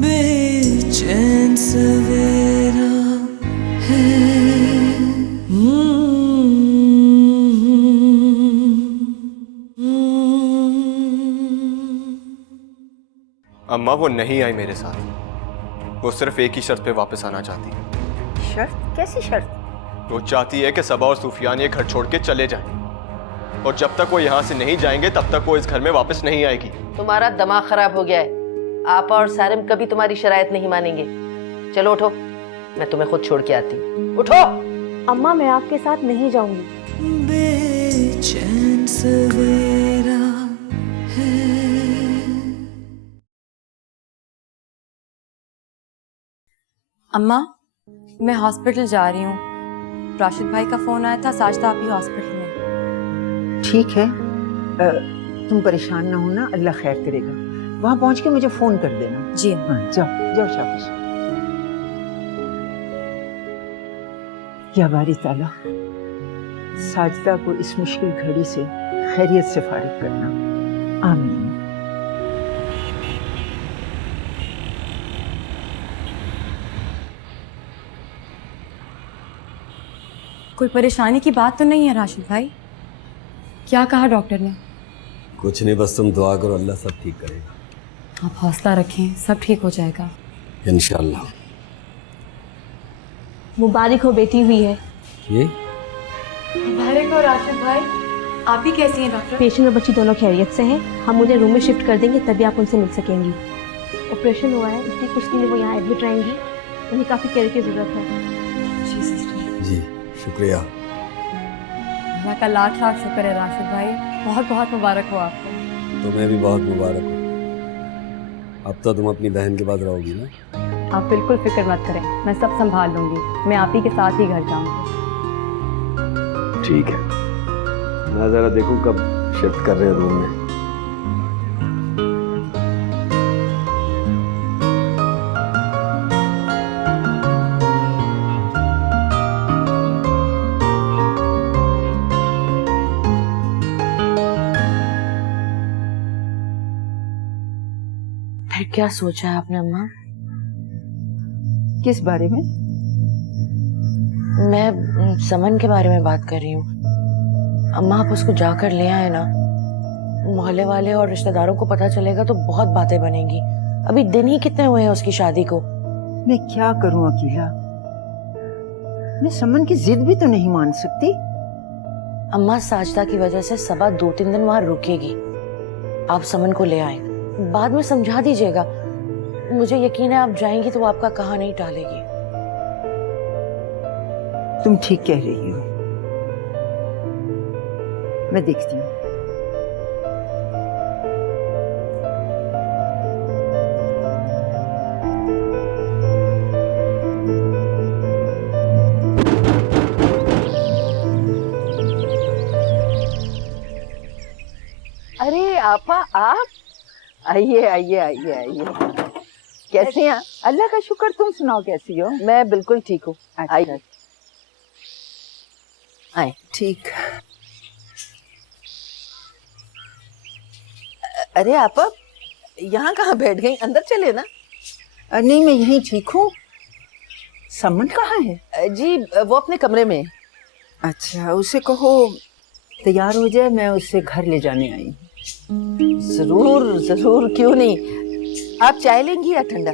बेचैन सवेरा है। अम्मा वो नहीं आई मेरे साथ। वो सिर्फ एक ही शर्त पे वापस आना चाहती है। शर्त? कैसी शर्त? वो चाहती है कि सबा और सुफियान ये घर छोड़ के चले जाएं। और जब तक वो यहाँ से नहीं जाएंगे तब तक वो इस घर में वापस नहीं आएगी। तुम्हारा दिमाग खराब हो गया है। आपा और सारिम कभी तुम्हारी शरायत नहीं मानेंगे। चलो उठो, मैं तुम्हें खुद छोड़ के आती हूँ। उठो। अम्मा मैं आपके साथ नहीं जाऊंगी। बेचैन सवेरा है। अम्मा मैं हॉस्पिटल जा रही हूँ। राशिद भाई का फोन आया था, साजिदा अभी हॉस्पिटल में। ठीक है, तुम परेशान ना होना, अल्लाह खैर करेगा। वहां पहुंच के मुझे फोन कर देना। जी हाँ, जाओ जाओ, शाबाश। या बारी ताला साजिदा को इस मुश्किल घड़ी से खैरियत से फारिग करना। आमीन। कोई परेशानी की बात तो नहीं है राशिद भाई? क्या कहा डॉक्टर ने? कुछ नहीं, बस तुम दुआ करो, अल्लाह सब ठीक करेगा। आप हौसला रखें, सब ठीक हो जाएगा इंशाल्लाह। मुबारक हो, बेटी हुई है। ये मुबारक हो राशिद भाई। आप ही कैसी हैं डॉक्टर? पेशेंट और बच्ची दोनों खैरियत से हैं। हम उन्हें रूम में शिफ्ट कर देंगे, तभी आप उनसे मिल सकेंगी। ऑपरेशन हुआ है, इसलिए कुछ दिन वो यहाँ एडमिट रहेंगी। उन्हें काफ़ी केयर की ज़रूरत है। जी शुक्रिया। अल्लाह का लाख लाख शुक्र है राशिद भाई। बहुत बहुत मुबारक हो आपको। तुम्हें भी बहुत मुबारक हो। अब तो तुम अपनी बहन के पास रहोगी ना? आप बिल्कुल फिक्र मत करें, मैं सब संभाल लूंगी। मैं आप ही के साथ ही घर जाऊंगी। ठीक है, मैं जरा देखूं कब शिफ्ट कर रहे हैं रूम में। फिर क्या सोचा है आपने अम्मा? किस बारे में? मैं समन के बारे में बात कर रही हूँ। अम्मा आप उसको जाकर ले आए ना। मोहल्ले वाले और रिश्तेदारों को पता चलेगा तो बहुत बातें बनेंगी। अभी दिन ही कितने हुए हैं उसकी शादी को। मैं क्या करूं अकेला? मैं समन की जिद भी तो नहीं मान सकती। अम्मा साजिदा की वजह से सबा 2-3 दिन वहां रुकेगी। आप समन को ले आए, बाद में समझा दीजिएगा। मुझे यकीन है आप जाएंगी तो वो आपका कहा नहीं टालेगी। तुम ठीक कह रही हो, मैं देखती हूँ। अरे आपा आप आइए आइए आइए आइए। कैसे हैं? अल्लाह का शुक्र, तुम सुनाओ कैसी हो? मैं बिल्कुल ठीक हूँ। अच्छा, आइए आए। ठीक। अरे आपा यहाँ कहाँ बैठ गई? अंदर चले ना। नहीं मैं यहीं ठीक हूँ। समन कहाँ है? जी वो अपने कमरे में। अच्छा, उसे कहो तैयार हो जाए, मैं उसे घर ले जाने आई। जरूर जरूर, क्यों नहीं। आप चाय लेंगी या ठंडा?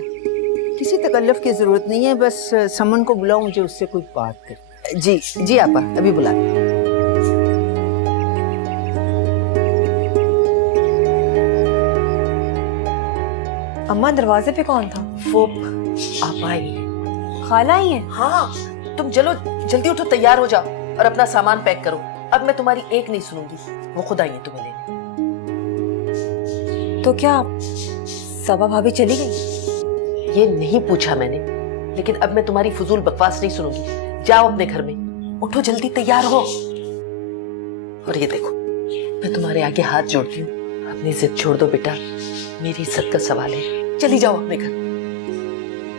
किसी तकल्लुफ की जरूरत नहीं है, बस समन को बुलाओ, मुझे उससे कोई बात कर। जी जी आपा, अभी बुला। अम्मा दरवाजे पे कौन था? वो आप आई। खाला ही है? हाँ, तुम चलो जल्दी उठो, तैयार हो जाओ और अपना सामान पैक करो। अब मैं तुम्हारी एक नहीं सुनूंगी, वो खुद आई है तुम्हें लेने। तो क्या सबा भाभी चली गई? ये नहीं पूछा मैंने, लेकिन अब मैं तुम्हारी फजूल बकवास नहीं सुनूंगी। जाओ अपने घर में, उठो जल्दी, तैयार हो। और ये देखो, मैं तुम्हारे आगे हाथ जोड़ती हूँ, अपनी जिद छोड़ दो बेटा, मेरी इज्जत का सवाल है। चली जाओ अपने घर।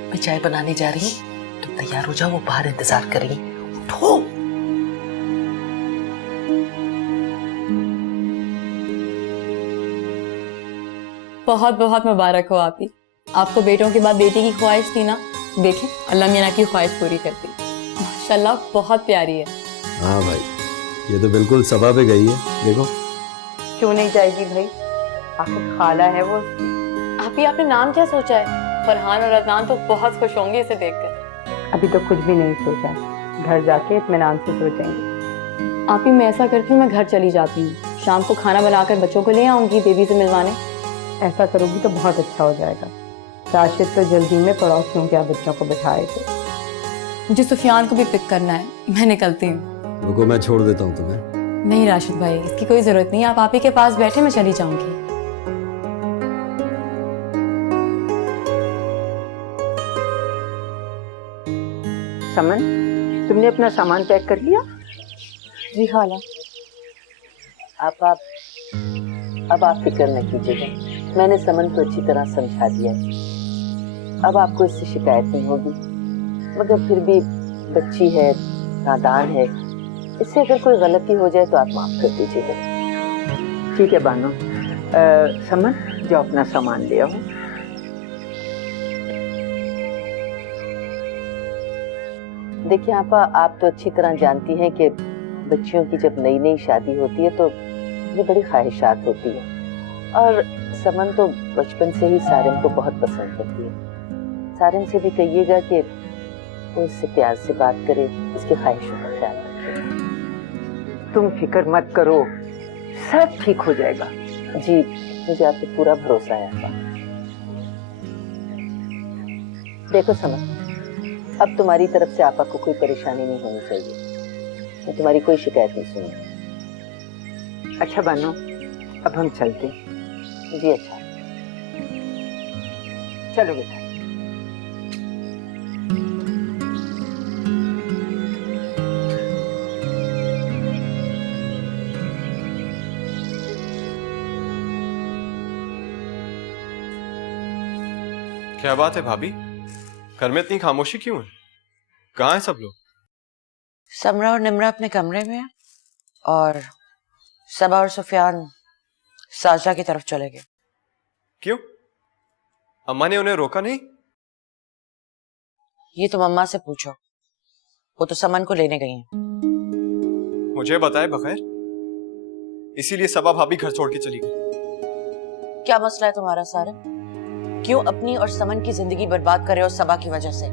मैं चाय बनाने जा रही हूँ, तुम तैयार हो जाओ, वो बाहर इंतजार करेंगी। उठो। बहुत बहुत मुबारक हो आप ही। आपको बेटों के बाद बेटी की ख्वाहिश थी ना, देखें अल्लाह मियां की ख्वाहिश पूरी करती। माशाल्लाह बहुत प्यारी है। हाँ भाई, ये तो बिल्कुल सबा पे गई है, देखो। क्यों नहीं जाएगी भाई, आखिर खाला है वो उसकी। आप ही आपने नाम क्या सोचा है? फरहान और अदनान तो बहुत खुश होंगे इसे देखकर। अभी तो कुछ भी नहीं सोचा, घर जाके इत्मीनान से सोचेंगे। आप ही, मैं ऐसा करती हूँ, मैं घर चली जाती हूँ, शाम को खाना बनाकर बच्चों को ले आऊंगी बेबी से मिलवाने। ऐसा करोगी तो बहुत अच्छा हो जाएगा। राशिद तो जल्दी में पड़ोसियों के यहाँ बच्चों को बिठाए थे। मुझे सुफियान को भी पिक करना है, मैं निकलती हूँ। रुको, मैं छोड़ देता हूँ तुम्हें। नहीं राशिद भाई, इसकी कोई जरूरत नहीं, आप ही के पास बैठे, मैं चली जाऊंगी। समन, तुमने अपना सामान पैक कर लिया? जी खाला। अब आप फिक्र न कीजिएगा, मैंने समन को अच्छी तरह समझा दिया है। अब आपको इससे शिकायत नहीं होगी, मगर फिर भी बच्ची है, नादान है, इससे अगर कोई गलती हो जाए तो आप माफ कर दीजिएगा। ठीक है बानो। समन, जाओ अपना सामान ले आओ। देखिए आपा, आप तो अच्छी तरह जानती हैं कि बच्चियों की जब नई नई शादी होती है तो ये बड़ी ख्वाहिशात होती है, और समन तो बचपन से ही सारिम को बहुत पसंद करती है। सारिम से भी कहिएगा कि वो इससे प्यार से बात करे, इसकी ख्वाहिशों का ख्याल रखे। तुम फिक्र मत करो, सब ठीक हो जाएगा। जी, मुझे आप पे पूरा भरोसा है आपा। देखो समन, अब तुम्हारी तरफ से आपा को कोई परेशानी नहीं होनी चाहिए, मैं तुम्हारी कोई शिकायत नहीं सुनूंगी। अच्छा बानो, अब हम चलते। जी अच्छा, चलो बेटा। क्या बात है भाभी, घर में इतनी खामोशी क्यों है? कहाँ हैं सब लोग? समरा और निमरा अपने कमरे में है, और सबा और सुफियान साजदा की तरफ चले गए। क्यों? अम्मा ने उन्हें रोका नहीं? ये तुम अम्मा से पूछो, वो तो समन को लेने गई हैं। मुझे बताए बगैर, इसीलिए सबा भाभी घर छोड़ के चली गई। क्या मसला है तुम्हारा सारा? क्यों अपनी और समन की जिंदगी बर्बाद कर रहे हो सबा की वजह से?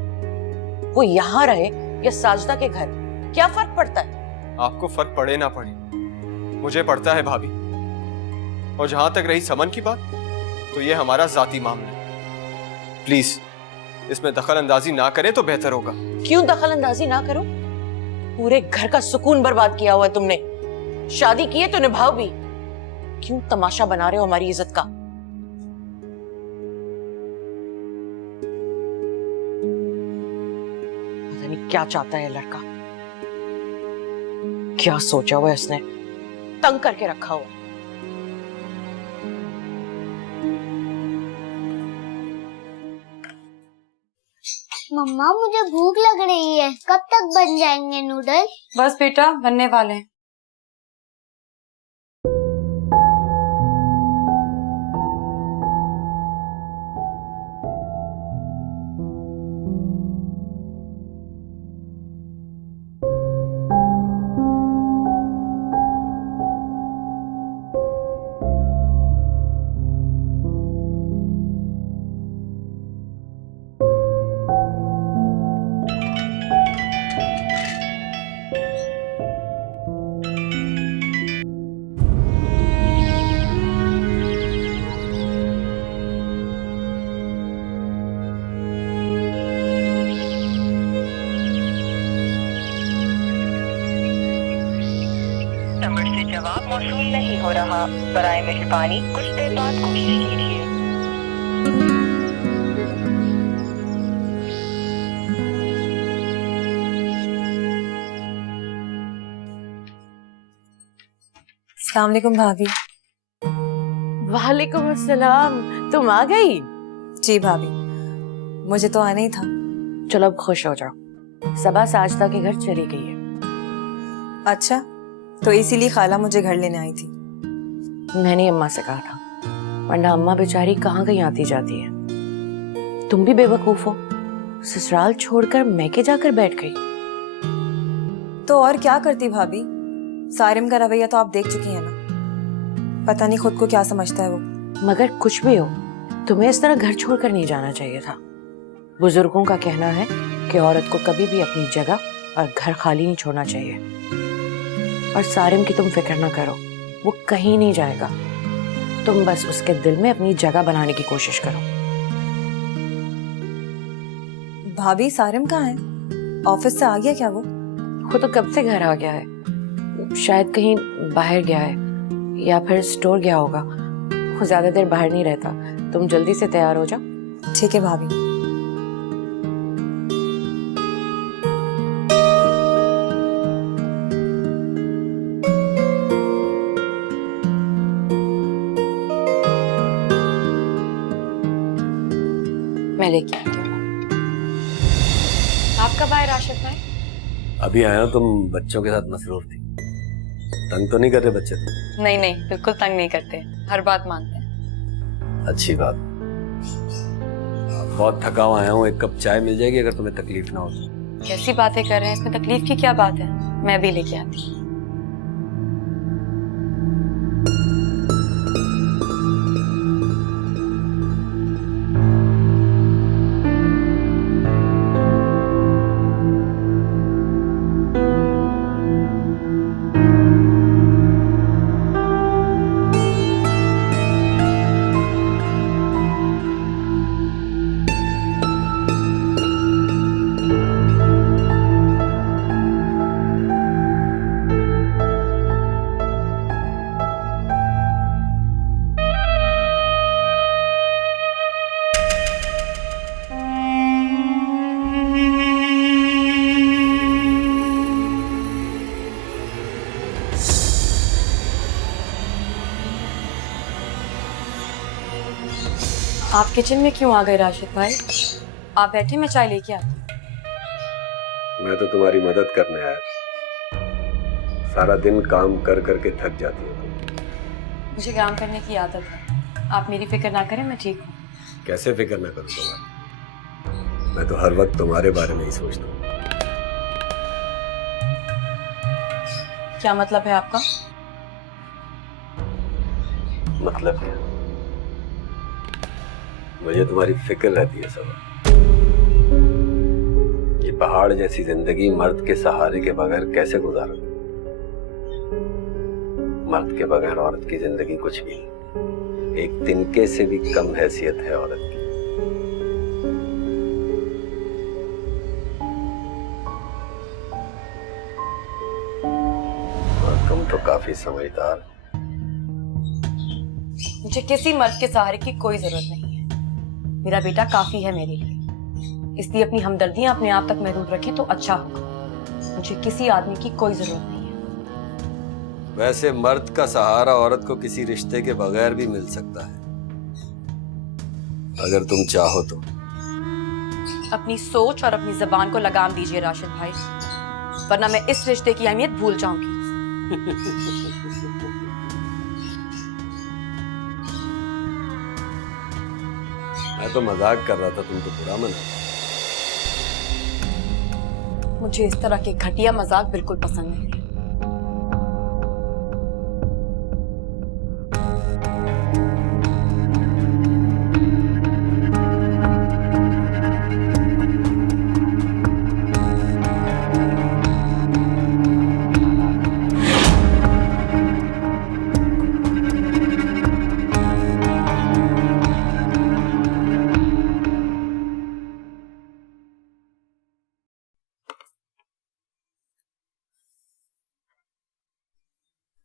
वो यहाँ रहे या साजदा के घर, क्या फर्क पड़ता है? आपको फर्क पड़े ना पड़े, मुझे पड़ता है भाभी। और जहां तक रही समन की बात, तो ये हमारा जाती मामला है। प्लीज इसमें दखल अंदाजी ना करें तो बेहतर होगा। क्यों दखल अंदाजी ना करो? पूरे घर का सुकून बर्बाद किया हुआ है तुमने। शादी की है तो निभाओ भी। क्यों तमाशा बना रहे हो हमारी इज्जत का? पता नहीं क्या चाहता है लड़का, क्या सोचा हुआ है इसने, तंग करके रखा हुआ। मम्मा मुझे भूख लग रही है, कब तक बन जाएंगे नूडल्स? बस बेटा, बनने वाले हैं। नंबर से जवाब मौसूल नहीं हो रहा, बराए मेहरबानी कुछ देर बाद कोशिश कीजिए। अस्सलाम वालेकुम भाभी। वालेकुम अस्सलाम, तुम आ गई? जी भाभी, मुझे तो आना ही था। चलो अब खुश हो जाओ, सबा साजदा के घर चली गई है। अच्छा, तो इसीलिए खाला मुझे घर लेने आई थी। मैंने अम्मा से कहा था, वरना अम्मा बेचारी कहाँ कहीं आती जाती है। तुम भी बेवकूफ हो, ससुराल छोड़कर मैके जाकर बैठ गई। तो और क्या करती भाभी, सारिम का रवैया तो आप देख चुकी हैं ना। पता नहीं खुद को क्या समझता है वो। मगर कुछ भी हो, तुम्हें इस तरह घर छोड़कर नहीं जाना चाहिए था। बुजुर्गों का कहना है कि औरत को कभी भी अपनी जगह और घर खाली नहीं छोड़ना चाहिए। और सारिम की तुम फिक्र ना करो, वो कहीं नहीं जाएगा। तुम बस उसके दिल में अपनी जगह बनाने की कोशिश करो। भाभी सारिम कहाँ है? ऑफिस से आ गया क्या वो? तो कब से घर आ गया है, शायद कहीं बाहर गया है या फिर स्टोर गया होगा। वो ज्यादा देर बाहर नहीं रहता। तुम जल्दी से तैयार हो जाओ। ठीक है भाभी। मैं लेके आती हूँ। आप कब आए राशिद भाई? अभी आया, तुम बच्चों के साथ मसरूफ थी। तंग तो नहीं कर रहे बच्चे तुम? नहीं नहीं, बिल्कुल तंग नहीं करते, हर बात मानते हैं। अच्छी बात। बहुत थका हुआ आया हूँ, एक कप चाय मिल जाएगी अगर तुम्हें तकलीफ ना हो तो। कैसी बातें कर रहे हैं, इसमें तकलीफ की क्या बात है? मैं भी लेके आती हूँ। आप किचन में क्यों आ गए राशिद भाई? आप बैठे, मैं चाय लेके आती हूँ। मैं तो तुम्हारी मदद करने आया। सारा दिन काम कर करके थक जाती हो तुम। मुझे काम करने की आदत है, आप मेरी फिक्र ना करें, मैं ठीक हूँ। कैसे फिक्र ना करूँ तुम्हारी? मैं तो हर वक्त तुम्हारे बारे में ही सोचता हूँ। क्या मतलब है आपका? मतलब क्या? मुझे तुम्हारी फिक्र रहती है सब। ये पहाड़ जैसी जिंदगी मर्द के सहारे के बगैर कैसे गुजारोगे? मर्द के बगैर औरत की जिंदगी कुछ भी नहीं, एक तिनके से भी कम हैसियत है औरत की। और तुम तो काफी समझदार। मुझे किसी मर्द के सहारे की कोई जरूरत नहीं है। मेरा बेटा काफी है मेरे लिए, इसलिए अपनी हमदर्दियां अपने आप तक महदूद रखें तो अच्छा होगा। मुझे किसी आदमी की कोई जरूरत नहीं है। वैसे मर्द का सहारा औरत को किसी रिश्ते के बगैर भी मिल सकता है, अगर तुम चाहो तो। अपनी सोच और अपनी जबान को लगाम दीजिए राशिद भाई, वरना मैं इस रिश्ते की अहमियत भूल जाऊंगी। मैं तो मजाक कर रहा था, तुम तो बुरा मना। मुझे इस तरह के घटिया मजाक बिल्कुल पसंद नहीं है।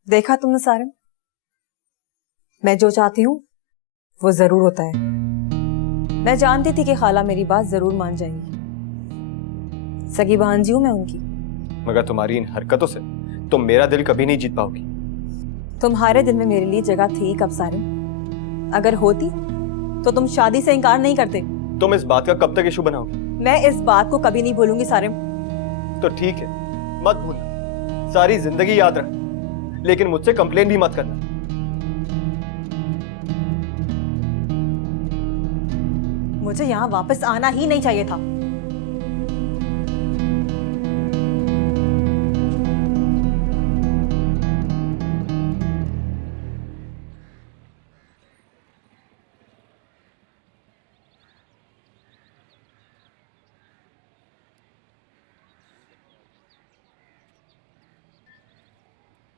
देखा तुमने सारिम, मैं जो चाहती हूँ वो जरूर होता है। मैं जानती थी कि खाला मेरी बात जरूर मान जाएंगी। सगी बहन जी हूँ मैं उनकी। मगर तुम्हारी इन हरकतों से तुम मेरा दिल कभी नहीं जीत पाओगी। तुम्हारे दिल में मेरे लिए जगह थी कब सारिम? अगर होती तो तुम शादी से इनकार नहीं करते। तुम इस बात का कब तक इशू बनाओगी? मैं इस बात को कभी नहीं भूलूंगी सारिम। तो ठीक है, मत भूलना, सारी जिंदगी याद रखना, लेकिन मुझसे कंप्लेन भी मत करना। मुझे यहाँ वापस आना ही नहीं चाहिए था।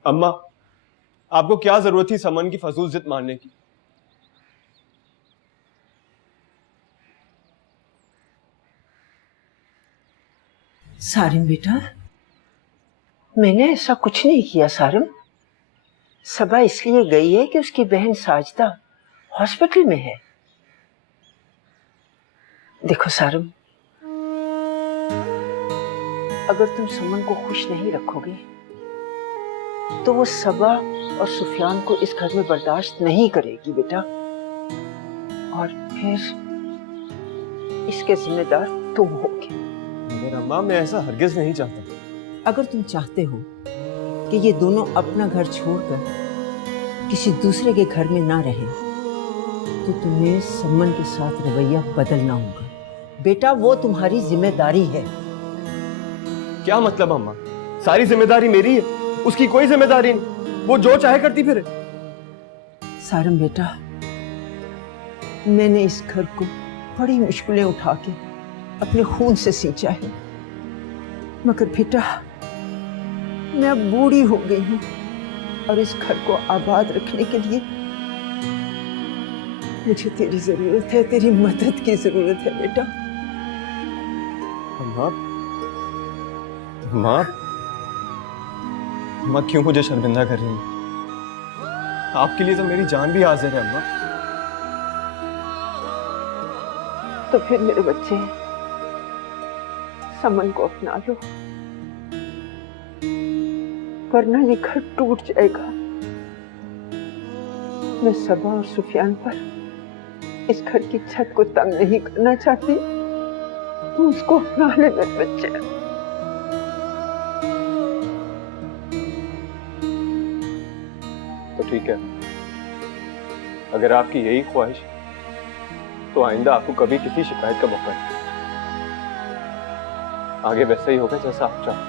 अम्मा, आपको क्या जरूरत थी समन की फजूल जिद मानने की? सारिम बेटा, मैंने ऐसा कुछ नहीं किया सारिम। सबा इसलिए गई है कि उसकी बहन साजिदा हॉस्पिटल में है। देखो सारिम, अगर तुम समन को खुश नहीं रखोगे तो वो सबा और सुफियान को इस घर में बर्दाश्त नहीं करेगी बेटा, और फिर इसके जिम्मेदार तुम होगे। मगर अम्मा, मैं ऐसा हरगिज नहीं चाहता। अगर तुम चाहते हो कि ये दोनों अपना घर छोड़कर किसी दूसरे के घर में ना रहे तो तुम्हें समन के साथ रवैया बदलना होगा बेटा। वो तुम्हारी जिम्मेदारी है। क्या मतलब अम्मा? सारी जिम्मेदारी मेरी है, उसकी कोई जिम्मेदारी नहीं। वो जो चाहे करती फिरे। सारम बेटा, मैंने इस घर को बड़ी मुश्किलें उठा के अपने खून से सींचा है, मगर बेटा मैं अब बूढ़ी हो गई हूँ और इस घर को आबाद रखने के लिए मुझे तेरी जरूरत है, तेरी मदद की जरूरत है बेटा। अम्मा, अम्मा, अम्मा क्यों मुझे शर्मिंदा कर रही है? आपके लिए तो मेरी जान भी हाजिर है अम्मा। तो फिर मेरे बच्चे समन को अपना लो, वरना ये घर टूट जाएगा। मैं सबा और सुफियान पर इस घर की छत को तंग नहीं करना चाहती। तू उसको अपना ले मेरे बच्चे। तो ठीक है, अगर आपकी यही ख्वाहिश है तो आइंदा आपको कभी किसी शिकायत का मौका नहीं। आगे वैसा ही होगा जैसा आप चाहो।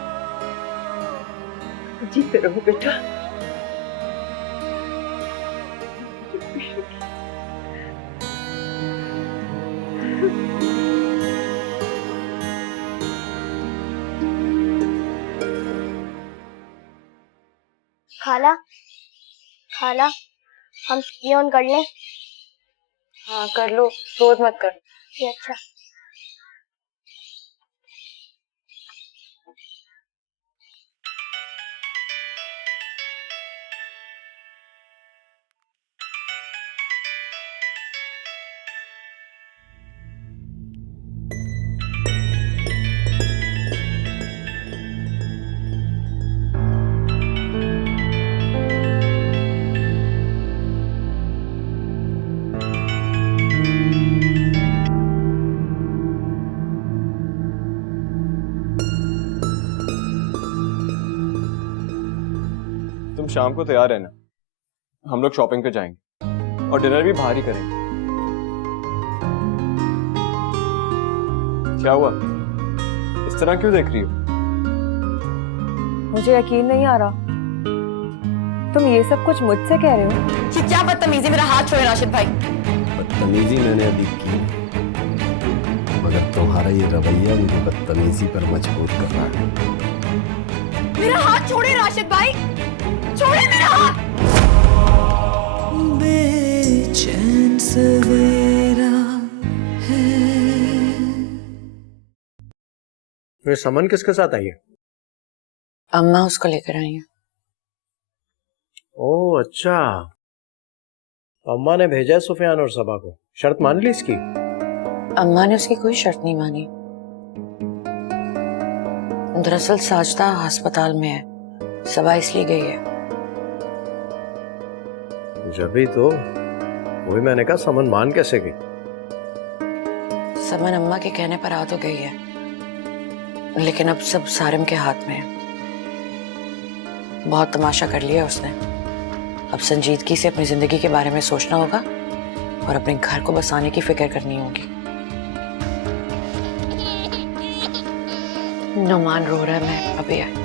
जीते रहो बेटा। खाला, खाला, हम ये ऑन कर लें? हाँ कर लो, क्रोध मत कर। ये अच्छा। तुम शाम को तैयार रहना, हम लोग शॉपिंग पे जाएंगे और डिनर भी बाहर ही करेंगे। क्या हुआ? इस तरह क्यों देख रही हो? मुझे यकीन नहीं आ रहा, तुम ये सब कुछ मुझसे कह रहे हो? ये क्या बदतमीजी! मेरा हाथ छोड़े राशिद भाई। बदतमीजी मैंने अभी की, मगर तुम्हारा ये रवैया मुझे बदतमीजी पर मजबूर कर रहा है। मेरा हाथ छोड़े राशिद भाई, छोड़े मेरा हाथ। बेचैन सवेरा है। वे समन किसके साथ आई है? अम्मा उसको लेकर आई है। ओह अच्छा, अम्मा ने भेजा है सुफियान और सबा को। शर्त मान ली इसकी? अम्मा ने उसकी कोई शर्त नहीं मानी। दरअसल साजिदा अस्पताल में है, सबा इसलिए गई है। जभी तो वही मैंने कहा, समन मान कैसे गई? समन अम्मा के कहने पर आ तो गई है, लेकिन अब सब सारिम के हाथ में है। बहुत तमाशा कर लिया उसने। अब संजीदगी से अपनी जिंदगी के बारे में सोचना होगा और अपने घर को बसाने की फिक्र करनी होगी। नुमान रो रहा है, मैं अभी आई।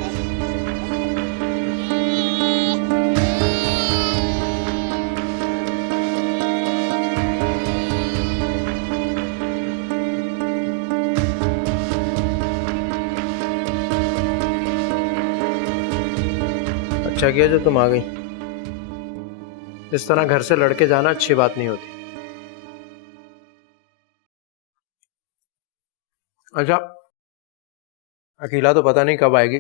अच्छा किया जो तुम आ गई। इस तरह घर से लड़के जाना अच्छी बात नहीं होती। अच्छा, अकेला तो पता नहीं कब आएगी,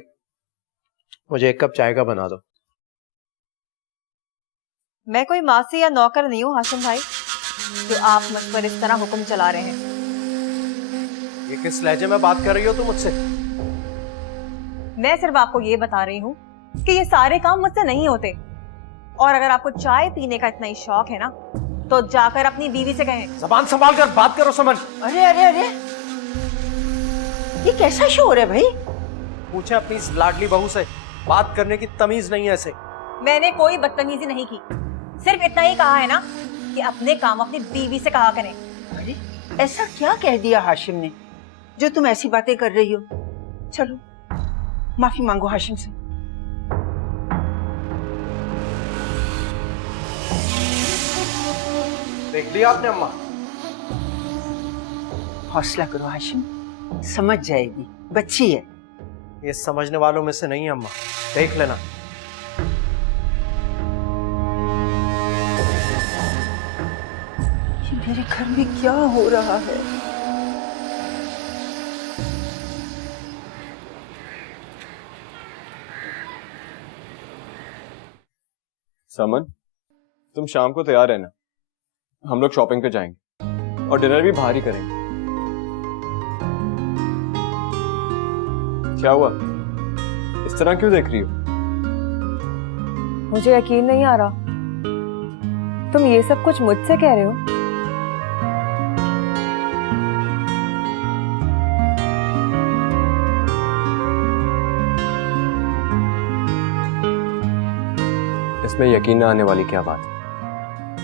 मुझे एक कप चाय का बना दो। मैं कोई मासी या नौकर नहीं हूँ हाशिम भाई, जो आप मुझ पर इस तरह हुक्म चला रहे हैं। ये किस लहजे में बात कर रही हो तुम मुझसे? मैं सिर्फ आपको ये बता रही हूँ कि ये सारे काम मुझसे नहीं होते, और अगर आपको चाय पीने का इतना ही शौक है ना, तो जाकर अपनी बीवी से कहें। जबान संभाल कर बात करो समन। अरे अरे अरे, ये कैसा शोर है भाई? पूछे अपनी इस लाडली बहू से, बात करने की तमीज नहीं है ऐसे। मैंने कोई बदतमीजी नहीं की, सिर्फ इतना ही कहा है ना कि अपने काम अपनी बीवी से कहा करें। अरे ऐसा क्या कह दिया हाशिम ने जो तुम ऐसी बातें कर रही हो? चलो माफी मांगो हाशिम से। देख लिया आपने अम्मा? हौसला करो हाशिम, समझ जाएगी, बच्ची है। ये समझने वालों में से नहीं है अम्मा, देख लेना। ये मेरे घर में क्या हो रहा है? समन, तुम शाम को तैयार रहना, हम लोग शॉपिंग पे जाएंगे और डिनर भी बाहर ही करेंगे। क्या हुआ, इस तरह क्यों देख रही हो? मुझे यकीन नहीं आ रहा, तुम ये सब कुछ मुझसे कह रहे हो? इसमें यकीन न आने वाली क्या बात है?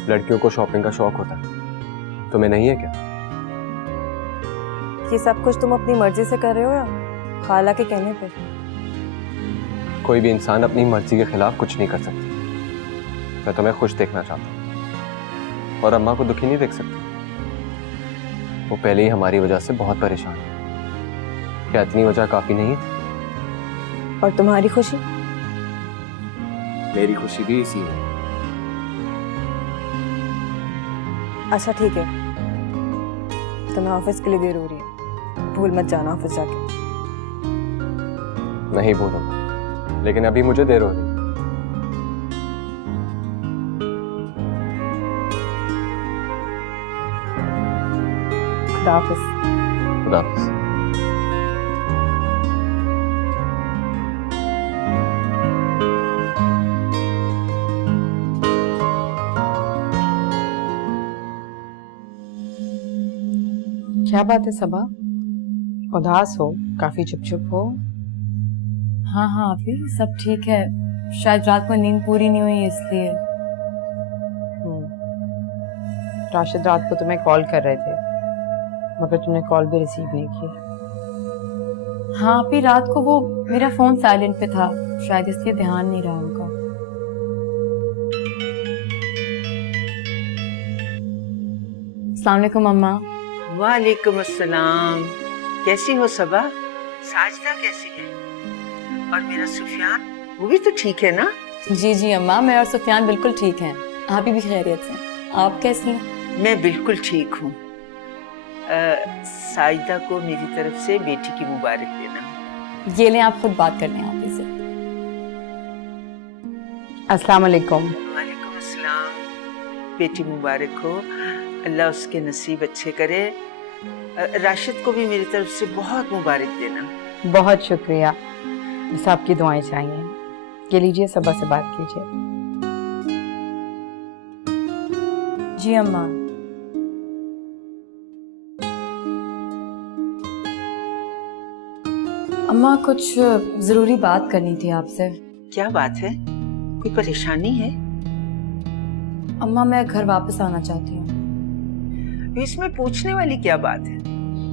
लड़कियों को शॉपिंग का शौक होता है, तुम्हें नहीं है क्या? ये सब कुछ तुम अपनी मर्जी से कर रहे हो या खाला के कहने पे? कोई भी इंसान अपनी मर्जी के खिलाफ कुछ नहीं कर सकता। मैं तुम्हें खुश देखना चाहता हूँ और अम्मा को दुखी नहीं देख सकता। वो पहले ही हमारी वजह से बहुत परेशान है। क्या इतनी वजह काफी नहीं है? और तुम्हारी खुशी? मेरी खुशी भी इसी है। अच्छा ठीक है, तुम्हें ऑफिस के लिए देर हो रही है, भूल मत जाना ऑफिस जाके। नहीं भूलूंगा, लेकिन अभी मुझे देर हो रही है। खुदा हाफिज। खुदा हाफिज। क्या बात है सबा, उदास हो, काफी चुप चुप हो? हाँ हाँ अभी सब ठीक है, शायद रात को नींद पूरी नहीं हुई इसलिए। राशिद रात को तुम्हें कॉल कर रहे थे, मगर तुमने कॉल भी रिसीव नहीं की। हाँ अभी रात को वो मेरा फोन साइलेंट पे था, शायद इसलिए ध्यान नहीं रहा उनका। अस्सलाम वालेकुम अम्मा। वालेकुम अस्सलाम। कैसी हो सबा? साजदा कैसी है? और मेरा सुफियान, वो भी तो ठीक है ना? जी जी अम्मा, मैं और सुफियान बिल्कुल ठीक हैं। आप भी खैरियत से? आप कैसी हैं? मैं बिल्कुल ठीक हूँ। साजदा को मेरी तरफ से बेटी की मुबारक देना। ये लें, आप खुद बात कर लें आप से। अस्सलाम वालेकुम। वालेकुम अस्सलाम। बेटी मुबारक हो, अल्लाह उसके नसीब अच्छे करे। राशिद को भी मेरी तरफ से बहुत मुबारक देना। बहुत शुक्रिया, बस आपकी दुआएं चाहिए। ये लीजिए, सबा से बात कीजिए। जी अम्मा। अम्मा कुछ जरूरी बात करनी थी आपसे। क्या बात है? कोई परेशानी है? अम्मा मैं घर वापस आना चाहती हूँ। इसमें पूछने वाली क्या बात है?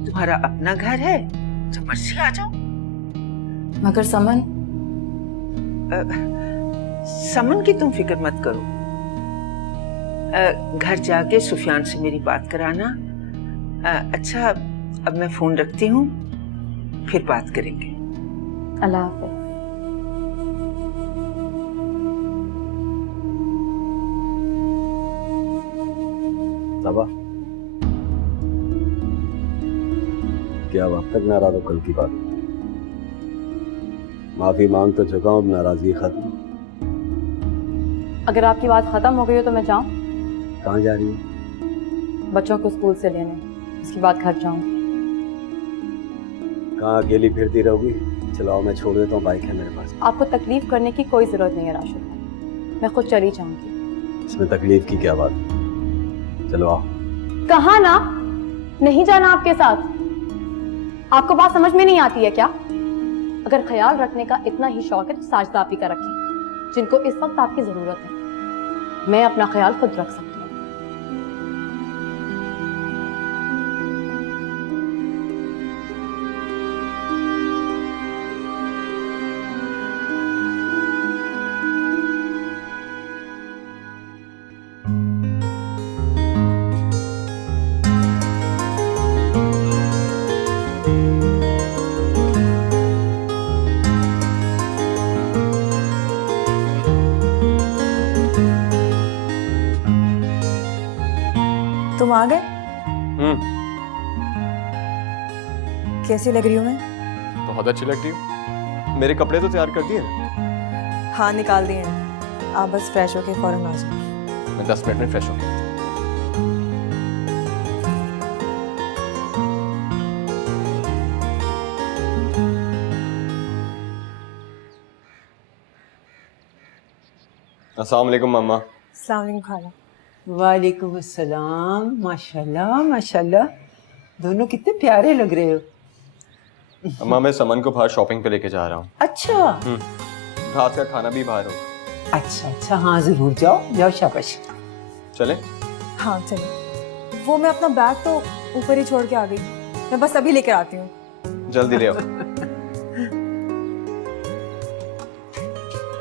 तुम्हारा अपना घर है, जब मर्जी आ जाओ। मगर समन, समन की तुम फिक्र मत करो। घर जाके सुफियान से मेरी बात कराना। अच्छा, अब मैं फोन रखती हूँ, फिर बात करेंगे। अल्लाह हाफ़िज़। सबा, क्या अब तक नाराज हो? कल की बात माफी मांग तो चुका हूं, अब नाराजगी खत्म। अगर आपकी बात खत्म हो गई हो तो मैं जाऊं? कहाँ जा रही हो? बच्चों को स्कूल से लेने, उसके बाद घर जाऊंगी। कहाँ अकेली फिरती रहोगी? चलाओ, मैं छोड़ देता हूँ, बाइक है मेरे पास। आपको तकलीफ करने की कोई जरूरत नहीं है राशिद भाई, मैं खुद चली जाऊंगी। इसमें तकलीफ की क्या बात? चलो आओ। कहाँ ना, नहीं जाना आपके साथ। आपको बात समझ में नहीं आती है क्या? अगर ख्याल रखने का इतना ही शौक है तो साजिदा आप ही का रखें, जिनको इस वक्त आपकी जरूरत है। मैं अपना ख्याल खुद रख सकती हूँ। तुम आ गए? कैसी लग रही हूँ मैं? बहुत अच्छी लगती हूँ। मेरे कपड़े तो तैयार कर दिए ना? हाँ, निकाल दिए हैं। आप बस फ्रेश होके फौरन आ जाओ। मैं 10 मिनट में फ्रेश हो गया। अस्सलाम वालेकुम मम्मा। अस्सलाम वालेकुम खाला। वालेकुम अस्सलाम। माशाल्लाह माशाल्लाह, दोनों कितने प्यारे लग रहे हो। अम्मा, मैं समन को बाहर शॉपिंग पे लेके जा रहा हूँ। अच्छा रात का खाना भी बाहर होगा। अच्छा अच्छा, हाँ जरूर जाओ जाओ, शाबाश। चले? हाँ चलो। वो मैं अपना बैग तो ऊपर ही छोड़ के आ गई, मैं बस अभी लेकर आती हूँ। जल्दी ले आओ।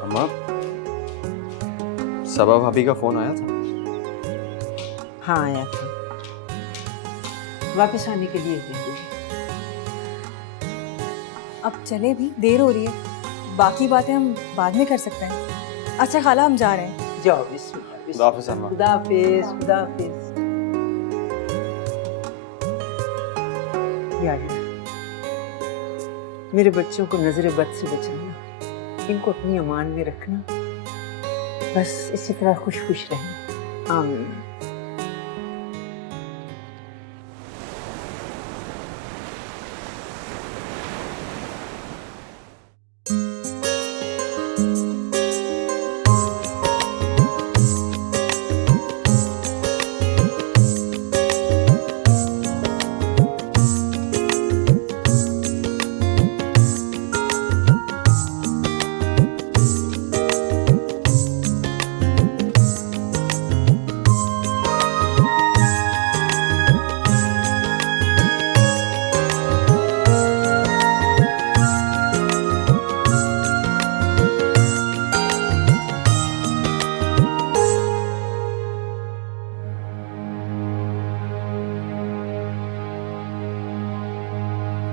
अम्मा, सबा भाभी का फोन आया था? हाँ आया था, वापस आने के लिए कह दिया। अब चले भी, देर हो रही है, बाकी बातें हम बाद में कर सकते हैं। अच्छा खाला, हम जा रहे हैं। जाओ, बिस्मिल्लाह। खुदा हाफिज़ अम्मा। खुदा हाफिज़, खुदा हाफिज़। या अल्लाह, मेरे बच्चों को नजर बद से बचाना, इनको अपनी अमान में रखना, बस इसी तरह खुश खुश रहना। आमीन।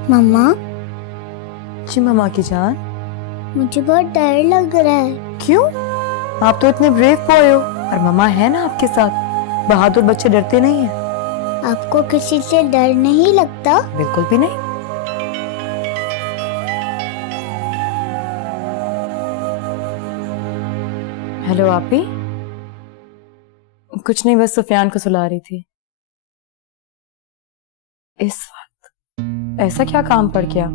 मम्मा, जी मम्मा की जान। मुझे बहुत डर लग रहा है। क्यों? आप तो इतने ब्रेव बॉय हो, और मम्मा है ना आपके साथ। बहादुर बच्चे डरते नहीं हैं। आपको किसी से डर नहीं लगता? बिल्कुल भी नहीं। हेलो आपी। कुछ नहीं, बस सुफियान को सुला रही थी। इस वक्त ऐसा क्या काम पड़ गया?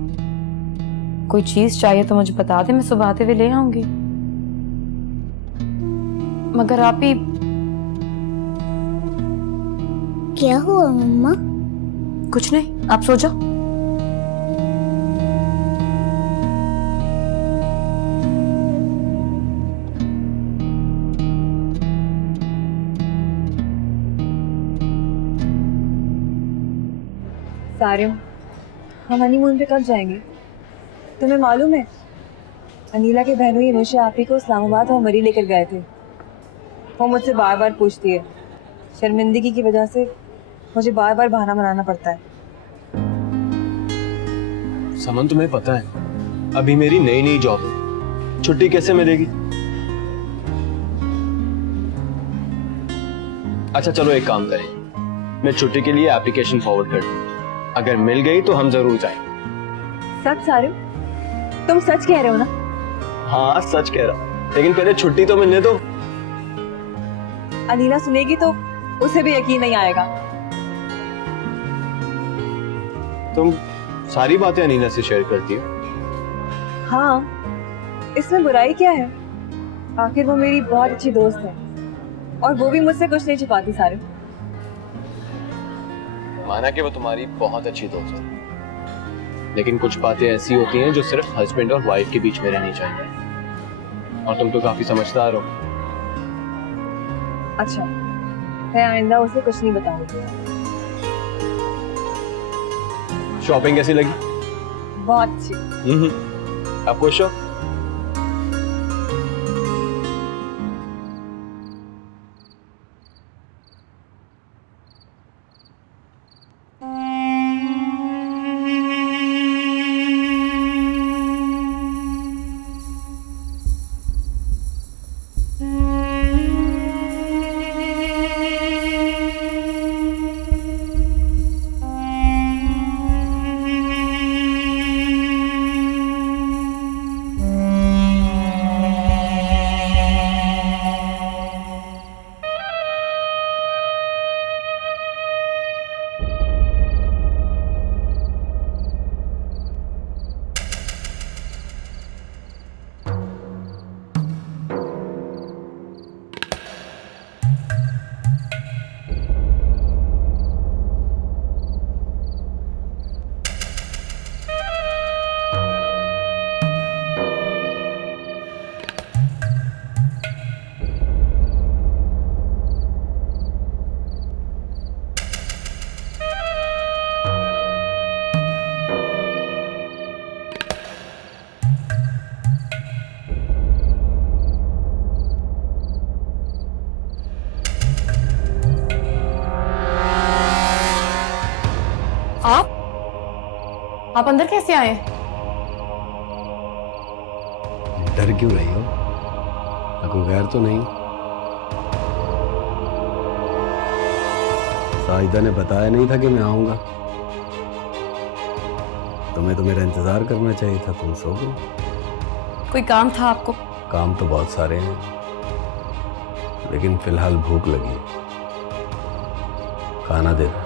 कोई चीज चाहिए तो मुझे बता दे, मैं सुबह आते हुए ले आऊंगी। मगर आप ही। क्या हुआ मम्मा? कुछ नहीं, आप सो जाओ। सारियों, हम हनीमून पे कब जाएंगे? तुम्हें मालूम है अनीला के बहनोई मुझे आप ही को इस्लामाबाद और मरी लेकर गए थे। वो मुझसे बार बार पूछती है। शर्मिंदगी की वजह से मुझे बार बार बहाना बनाना पड़ता है। समन, तुम्हें पता है अभी मेरी नई नई जॉब है, छुट्टी कैसे मिलेगी? अच्छा चलो एक काम करें, मैं छुट्टी के लिए एप्लीकेशन फॉरवर्ड कर दूं। अगर मिल गई तो हम जरूर जाएंगे। सच सारे? तुम सच कह रहे हो ना? हाँ सच कह रहा हूँ, लेकिन पहले छुट्टी तो मिलने दो। अनीला सुनेगी तो उसे भी यकीन नहीं आएगा। तुम सारी बातें अनीला से शेयर करती हो? हाँ, इसमें बुराई क्या है? आखिर वो मेरी बहुत अच्छी दोस्त है और वो भी मुझसे कुछ नहीं छिपाती सारे। माना कि वो तुम्हारी बहुत अच्छी दोस्त है, लेकिन कुछ बातें ऐसी होती हैं जो सिर्फ हस्बैंड और वाइफ के बीच में रहनी चाहिए, और तुम तो काफी समझदार हो। अच्छा, मैं आइंदा उसे कुछ नहीं बताऊंगी। शॉपिंग कैसी लगी? बहुत अच्छी। आप खुश हो? आप अंदर कैसे आए? डर क्यों रही हो? कोई गैर तो नहीं? साजिदा ने बताया नहीं था कि मैं आऊंगा? तुम्हें तो मेरा इंतजार करना चाहिए था, तुम सो गई। कोई काम था आपको? काम तो बहुत सारे हैं, लेकिन फिलहाल भूख लगी, खाना दे दो।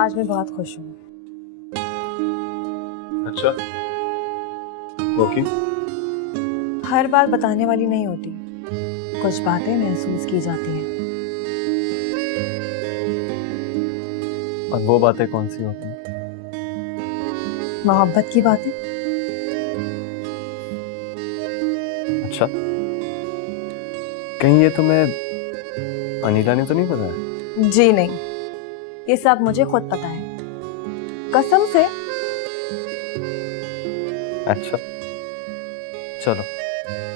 आज मैं बहुत खुश हूँ। अच्छा, वो क्यों? हर बात बताने वाली नहीं होती, कुछ बातें महसूस की जाती हैं। और वो बातें कौन सी होती हैं? मोहब्बत की बातें। अच्छा, कहीं ये तुम्हें अनीला ने तो नहीं बताया? जी नहीं, ये सब मुझे खुद पता है, कसम से। अच्छा चलो,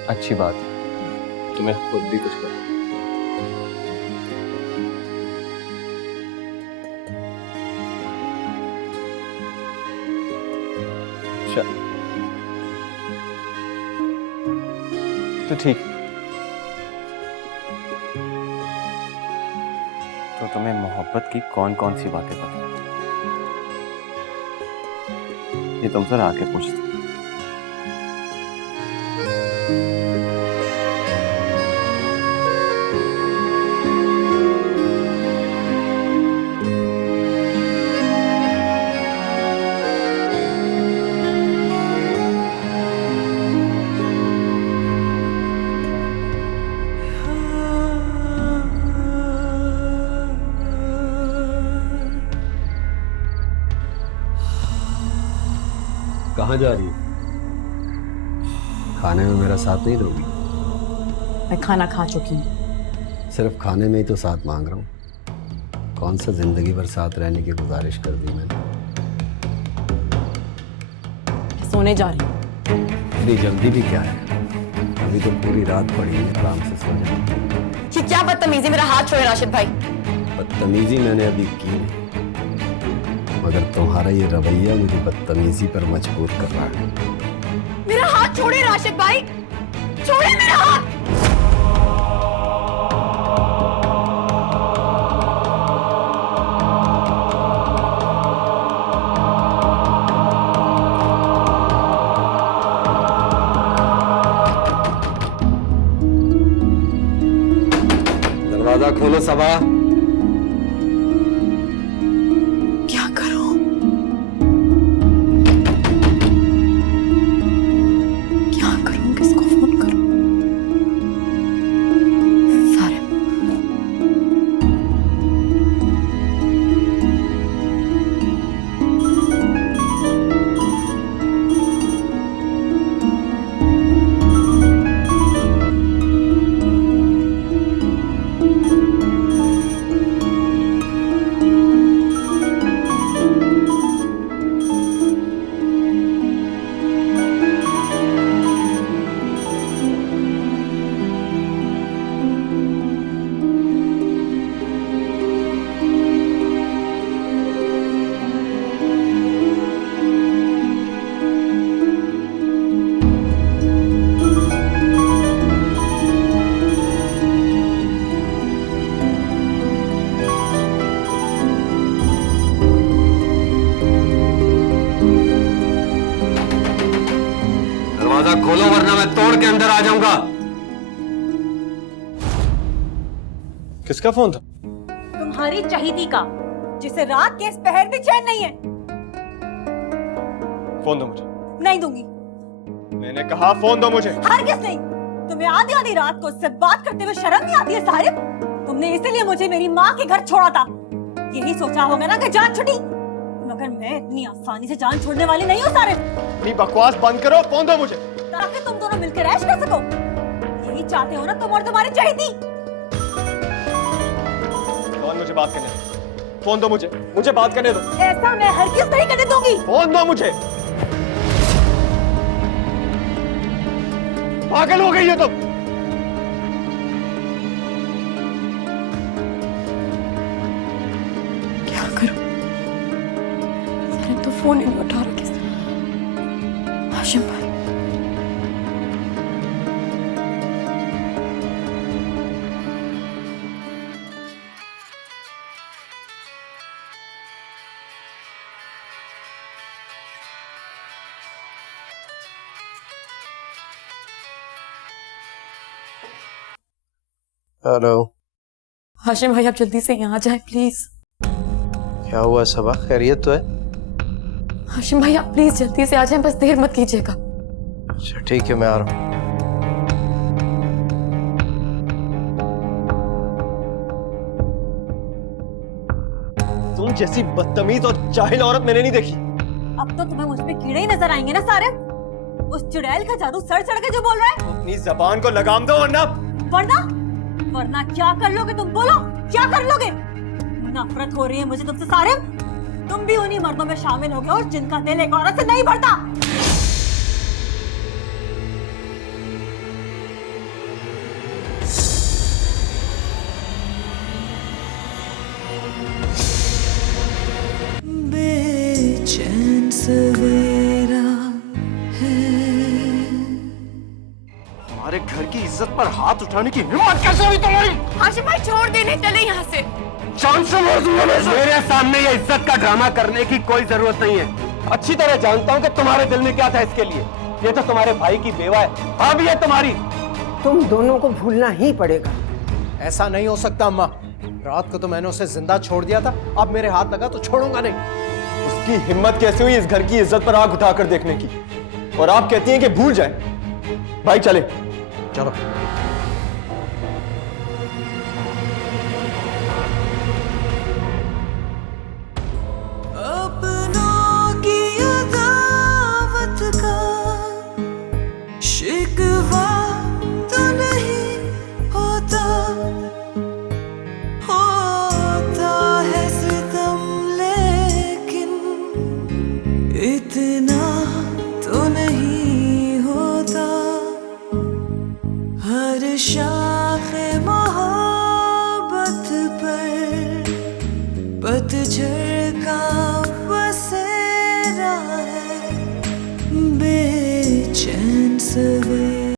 अच्छी बात है, तुम्हें खुद भी कुछ पता। अच्छा तो ठीक, तो तुम्हें मोहब्बत की कौन कौन सी बातें पता है? ये तुमसे आके पूछती। कहाँ जा रही हो? खाने में मेरा साथ नहीं दोगी? मैं खाना खा चुकी हूँ। सिर्फ खाने में ही तो साथ मांग रहा हूँ। कौन सा जिंदगी भर साथ रहने की गुजारिश कर दी मैंने? सोने जा रही हूँ। इतनी जल्दी भी क्या है? अभी तो पूरी रात पड़ी है, आराम से सो जाओ। ये क्या बदतमीजी, मेरा हाथ छोड़े राशिद भाई। बदतमीजी मैंने अभी की नहीं, मगर तुम्हारा ये रवैया मुझे बदतमीजी पर मजबूर कर रहा है। मेरा हाथ छोड़े राशिद भाई, छोड़े मेरा हाथ। दरवाजा खोलो सबा। क्या करूं? क्या करूं? किसको फोन करूं? सारे दरवाजा खोलो वरना मैं तोड़ के अंदर आ जाऊंगा। किसका फोन था? तुम्हारी चहीती का, जिसे रात के इस पहर भी चैन नहीं है। फोन दो मुझे। नहीं दूंगी। मैंने कहा फोन दो मुझे। हरगिज़ नहीं। तुम्हें आधी आधी रात को उससे बात करते हुए शर्म नहीं आती है साहिब? तुमने इसीलिए मुझे मेरी माँ के घर छोड़ा था। यही सोचा होगा ना कि जान छुटी, मगर मैं इतनी आसानी से जान छोड़ने वाली नहीं हूँ साहिब। अपनी बकवास बंद करो, फोन दो मुझे। ताकि तुम दोनों मिलकर ऐश कर सको। यही चाहते हो ना तुम और तुम्हारी चहीती? कौन मुझे बात करने दो? फोन दो मुझे, मुझे बात करने दो। ऐसा मैं हरगिज़ नहीं करने दूंगी। फोन दो मुझे। पागल हो गई है तुम। क्या करूं? सारे तो फोन ही नहीं उठा रहा। किस हाशिम भाई, हेलो। हाशिम भाई आप जल्दी से यहाँ जाएं प्लीज। क्या हुआ सबा, खैरियत तो है? हाशिम भाई आप प्लीज जल्दी से आ जाएं, बस देर मत कीजिएगा। अच्छा ठीक है, मैं आ रहा हूँ। तुम जैसी बदतमीज और जाहिल औरत मैंने नहीं देखी। अब तो तुम्हें मुझ पे कीड़े ही नजर आएंगे ना सारे। उस चुड़ैल का जादू सर चढ़ के जो बोल रहा है। अपनी जबान को लगाम दो वरना वरना क्या कर लोगे तुम? बोलो क्या कर लोगे? नफरत हो रही है मुझे तुमसे सारे। तुम भी उन्हीं मर्दों में शामिल हो गए हो जिनका दिल एक औरत से नहीं भरता। बेचैन सवेरा है। हमारे घर की इज्जत पर हाथ उठाने की हिम्मत कैसे हुई तुम्हारी? हाशिम भाई छोड़ देने चले यहाँ से। जान से मार दूंगा मैं। मेरे सामने ये इज्जत का ड्रामा करने की कोई जरूरत नहीं है। अच्छी तरह जानता हूँ कि तुम्हारे दिल में क्या था इसके लिए। ये तो तुम्हारे भाई की बेवा है, हाँ भी है तुम्हारी। तुम दोनों को भूलना ही पड़ेगा। ऐसा नहीं हो सकता अम्मा। रात को तो मैंने उसे जिंदा छोड़ दिया था, अब मेरे हाथ लगा तो छोड़ूंगा नहीं। उसकी हिम्मत कैसे हुई इस घर की इज्जत पर आग उठाकर देखने की? और आप कहती हैं कि भूल जाए। भाई चले। चलो। अपनों की अदावत शाखे मोहब्बत पर पतझड़ का बसेरा है बेचैन सवेरा